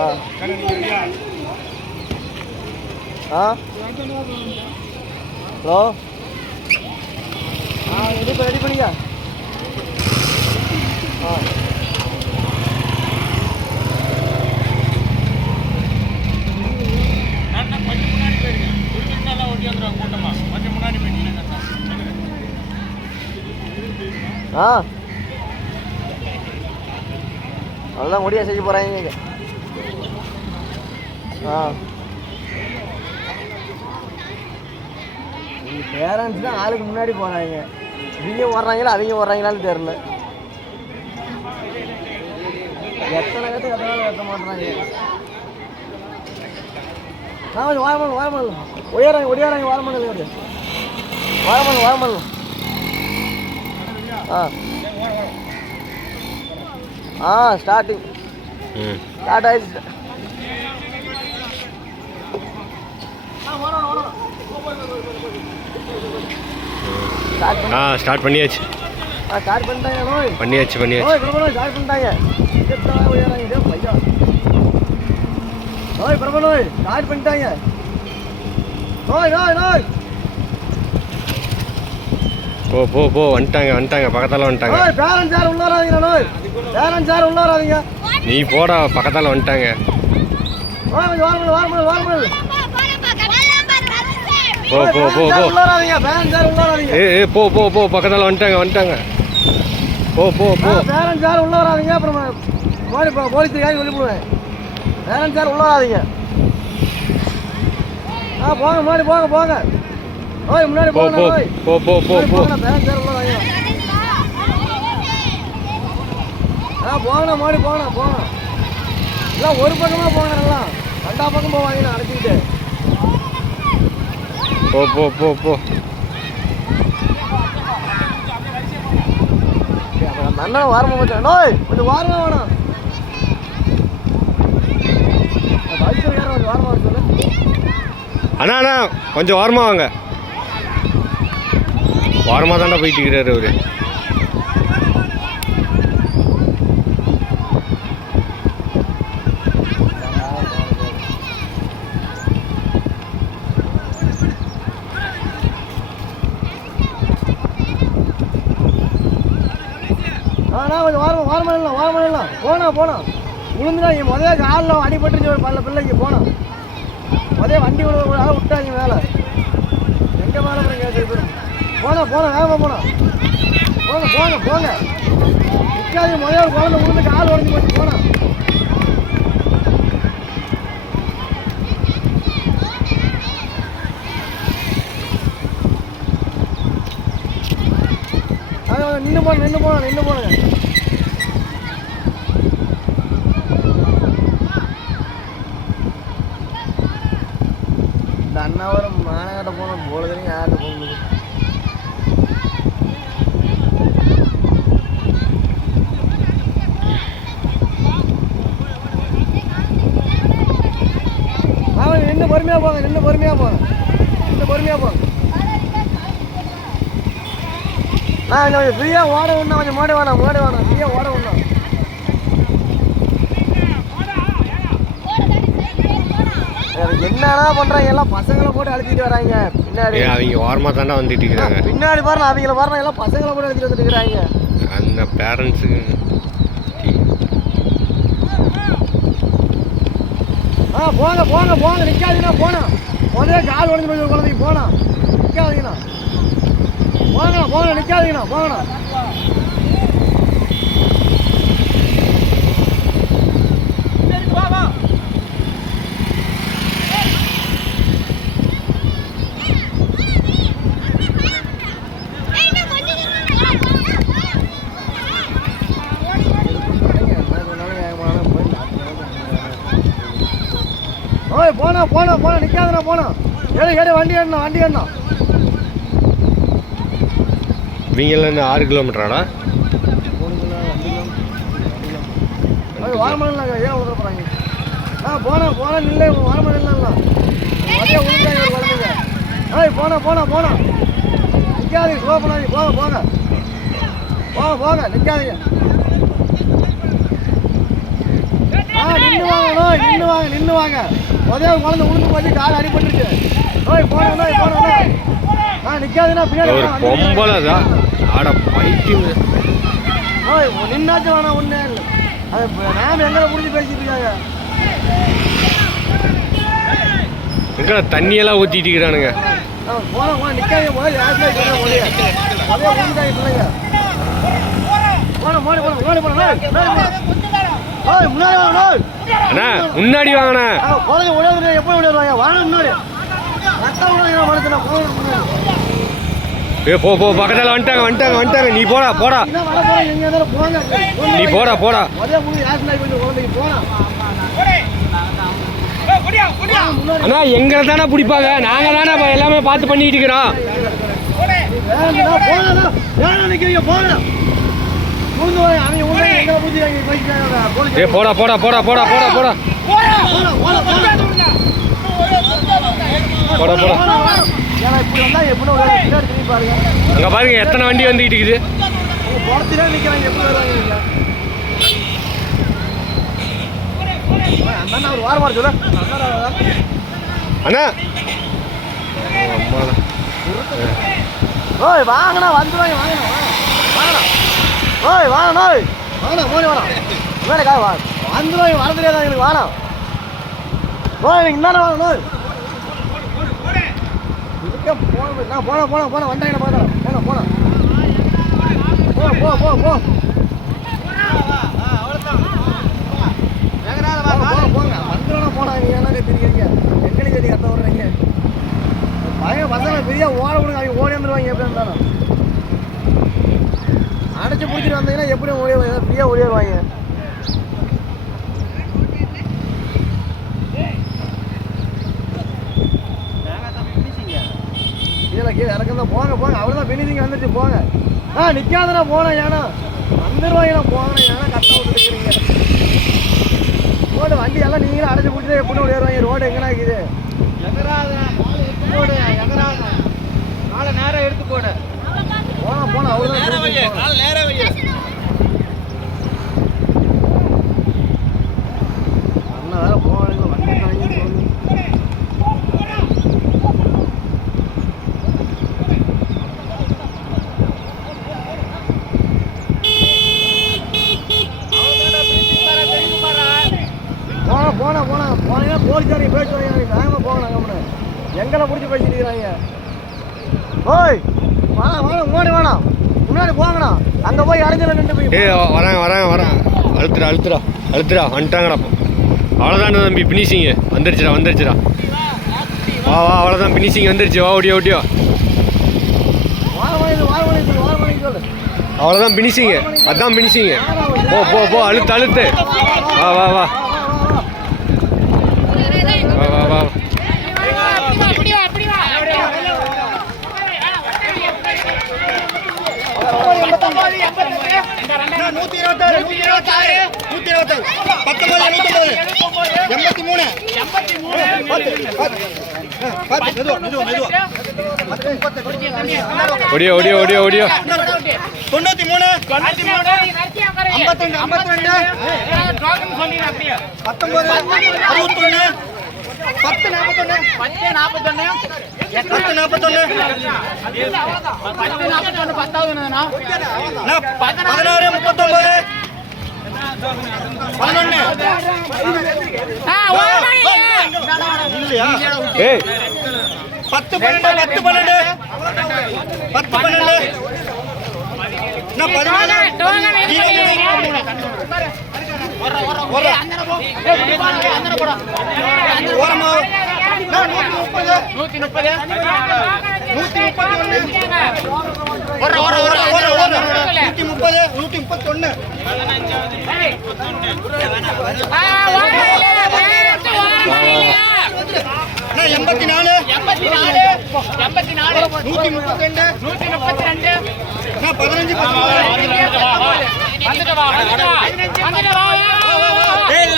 Hello ready பண்ணிக்க. அதெல்லாம் முடியா செய்ய போகிறாங்க. பேரண்ட்ஸ் தான் ஆளுக்கு முன்னாடி போகிறாங்க. இவங்க வர்றாங்களா அவங்க வர்றாங்களான்னு தெரில. எத்தனை கற்று எத்தனை வெட்ட மாட்டுறாங்க. கொஞ்சம் வாரமணல் ஒடியாராங்க வாரமணல் வாரமணல் ஸ்டார்டிங் ஸ்டார்ட் ஆயிடுச்சு. ஸ்டார்ட் பண்ணியாச்சு. ஸ்டார்ட் பண்ணிட்டாங்க. பண்ணியாச்சு ஸ்டார்ட் பண்ணிட்டாங்க. பிரபலோய் ஸ்டார்ட் பண்ணிட்டாங்க. போ வந்துட்டாங்க பக்கத்தால வந்துட்டாங்க. பேரண்ட்ஸ் யாரும் உள்ள வராதீங்க. நீ போடா பக்கத்தால வந்துட்டாங்க. போ பக்கத்தால வந்துட்டாங்க. போ பேரண்ட்ஸ் யாரும் உள்ள வராதீங்க. அப்புறம் போலீஸ் சொல்லி போடுவேன். பேரண்ட்ஸ் யாரும் உள்ள வராதீங்க. போங்க முன்னாடி போங்க. முன்னாடி போ பேரண்ட்ஸ் யாரும் உள்ள வராதீங்க. போங்கண்ணா முன்னாடி போங்க. எல்லாம் ஒரு பக்கமா போங்க. நல்லா ரெண்டா பக்கம் போவாங்க. அடைச்சிக்கிட்டு போ அண்ணா வாரமா வச்சேன். நோய் கொஞ்சம் வாரமா வேணும். வாரமா சொல்லு அண்ணா கொஞ்சம் வாரமா வாங்க. வாரமா தாண்டா போயிட்டு இருக்கிறாரு அவரு. கொஞ்சம் வாரமெல்லாம் போனா விழுந்துடா. முதல்ல காலில் அடிபட்டுருச்சு ஒரு பல்ல பிள்ளைக்கு. போனோம் முதல்ல வண்டி விட்டாங்க மேலே. எங்கே மேலே போன வேகமாக போங்க. நிற்காது. முதல்ல ஒரு குழந்தை விழுந்து கால் உடஞ்சி போச்சு. போனோம் நின்று போனேங்க. இந்த அண்ணாவரம் மாநகட்ட போனோம் போலதுன்னு யார்கிட்ட போகுது. நின்று பொறுமையாக போங்க. கொஞ்சம் ஃப்ரீயாக ஓட விடணும். கொஞ்சம் முன்னாடி வேணாம். ஃப்ரீயாக ஓட விடணும். என்னடா பண்றாங்க எல்லாம்? பசங்களை போட்டு அழைச்சிட்டு வராங்க பின்னாடி. அவங்க ஓரமாக தாண்டா வந்துட்டு இருக்கிறாங்க. பின்னாடி பாருங்க அவங்கள பாருங்க எல்லாம் பசங்களை போட்டு அழைச்சிட்டு வந்துட்டு இருக்கிறாங்க. அந்த பேரண்ட்ஸுக்கு போங்க நிற்காதீங்கன்னா. போனா முதல்ல கால் உடஞ்சி போய் ஒரு குழந்தைக்கு போனா நிற்காதீங்கன்னா. போங்க நிற்காதீங்கண்ணா. போங்கண்ணா. போனா நிற்காதுண்ணா. போனா ஏடு வண்டி ஏறணும். இவங்கெல்லாம் 6 கிலோமீட்டராடா? வாரமணல் ஏன் விழுற போகிறாங்க? போனா நில்லை. வாரமணல் அதே விழுந்தாங்க ஒரு குழந்தைங்க. போனா நிற்காதீங்க. ஸ்லோ பண்ணாதீங்க. போங்க நிற்காதீங்க. நின்று வாங்க. வாங்க நின்று வாங்க. உதய குழந்தை உளுந்து போச்சு, கால் அடிபட்டுருச்சு. நோய் போன நோய் போன நோய். நிற்காதுன்னா பின்னாடி ஒரு பொம்பளை தான் ஆட பைத்தியம். நோய் நின்னாச்சும் வேணாம் ஒன்று. அது நாம எங்களை புரிஞ்சு பேசிட்டு இருக்காங்க. எங்க தண்ணியெல்லாம் ஊற்றிட்டு இருக்கிறானுங்க. போன நிற்காதீங்க போய் யாருமே ஒளிய அதே உளுந்தாங்க பிள்ளைங்க. போன மோடி போன மோடி போன முன்னாடி வாங்க நோய். அண்ணா முன்னாடி வாங்கண்ணா. குழந்தை ஓடியாதுங்க. எப்படி ஓடிடுவாங்க? வாங்க முன்னாடி ரத்தம் மனுஷனா ஏ போ போ பக்கத்தில் வந்துட்டாங்க வந்துட்டாங்க வந்துட்டாங்க. நீ போடா போடா வர போறேன். எங்க இருந்தாலும் போங்க. நீ போடா போடா. அதே முன்னாடி யாருனாய் கொஞ்சம் குழந்தைக்கு போனா அண்ணா எங்களை தானே பிடிப்பாங்க. நாங்கள் தானே எல்லாமே பார்த்து பண்ணிட்டு இருக்கிறோம். ஏ போடா போடா போடா போடா போடா போடா போடா போடா. அங்கே பாருங்க எத்தனை வண்டி வந்துக்கிட்டு இருக்குது. அண்ணா ஓய் வாங்கண்ணா வந்துடுவாங்க. வாங்கண்ணா வாங்கண்ணா ஓய் வாங்க நோய் வாங்கண்ணா மோடி வேணாம் வேணக்கா வா வந்துடுவாங்க. வர தெரியாதா எங்களுக்கு? வேணாம் ஓய் நீங்கள் என்னண்ணா வாங்க நோய். இதுக்கே போன போன போன போன வந்தாங்கண்ணா பார்க்கலாம். போன போன போ போ போ போ போங்க. வந்துடுவானா போனா நீங்கள் என்ன தெரியுங்க? எங்கனி தேடி கட்ட விடுறீங்க பையன் பசங்க பெரிய ஓட விடுங்க. அவங்க ஓடி வந்துடுவாங்க. எப்படி இருந்தாலும் அடைச்சி பிடிச்சிட்டு வந்தீங்கன்னா எப்படியும் ஓடிடுவாங்க. ஃப்ரீயாக ஓடிடுவாங்க. கீழே கீழே இறக்கம் தான் போங்க போங்க. அவ்வளோதான் ஃபினிஷிங் வந்துட்டு போங்க. நிற்காதனா போனேன். ஏன்னா வந்துடுவாங்கண்ணா போங்க. ஏன்னா கரெக்டாக விட்டுருக்கிறீங்க. ரோடு வண்டி எல்லாம் நீங்களும் அடைச்சி பிடிச்சிட்டு எப்படி ஓடிடுவாங்க? ரோடு எங்கன்னா இருக்குது? நேரம் எடுத்து போடு. போனா போனா அவ்வளோதான். அண்ணா வேற போவாங்க. வண்டி தாங்கி போனா போனா போனீங்கன்னா போலீஸாரி பேச்சு வேகமாக போகணும். கம்மனு எங்களை பிடிச்சி பேசிட்டு இருக்கிறாங்க. ஓய் வாங்க வாங்க முன்னாடி வேணாம் முன்னாடி போங்கண்ணா. அங்கே போய் அடைஞ்சல நின்று போய். ஏ வராங்க வராங்க வராங்க. அழுத்துடா அழுத்துடா அழுத்துடா வந்துட்டாங்கடா. அவ்வளோதானே தம்பி ஃபினிஷிங்கு வந்துருச்சுடா வந்துருச்சுடா. வா வா அவ்வளோதான் ஃபினிஷிங் வந்துருச்சு. வா ஓடியா ஓடியா. அவ்வளோதான் ஃபினிஷிங்கு. அதுதான் ஃபினிஷிங்கு. போ போ போ அழுத்து அழுத்து. வா வா வா வா வா வா. ஓடியா ஓடியா ஓடியா ஓடியா. 93 52 ஏய் 10 12 10 12 10 12 நான்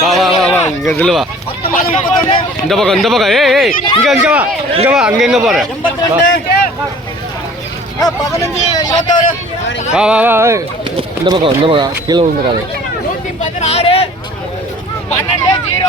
வா வா வா வா இங்க இதில் வா. இந்த பக்கம் இந்த பக்கம். ஏய் ஏய் இங்க இங்க வா இங்க வா. அங்க எங்க போற? வா வா வா. இந்த பக்கம் கீழே விழுந்துடாது. 116 12 0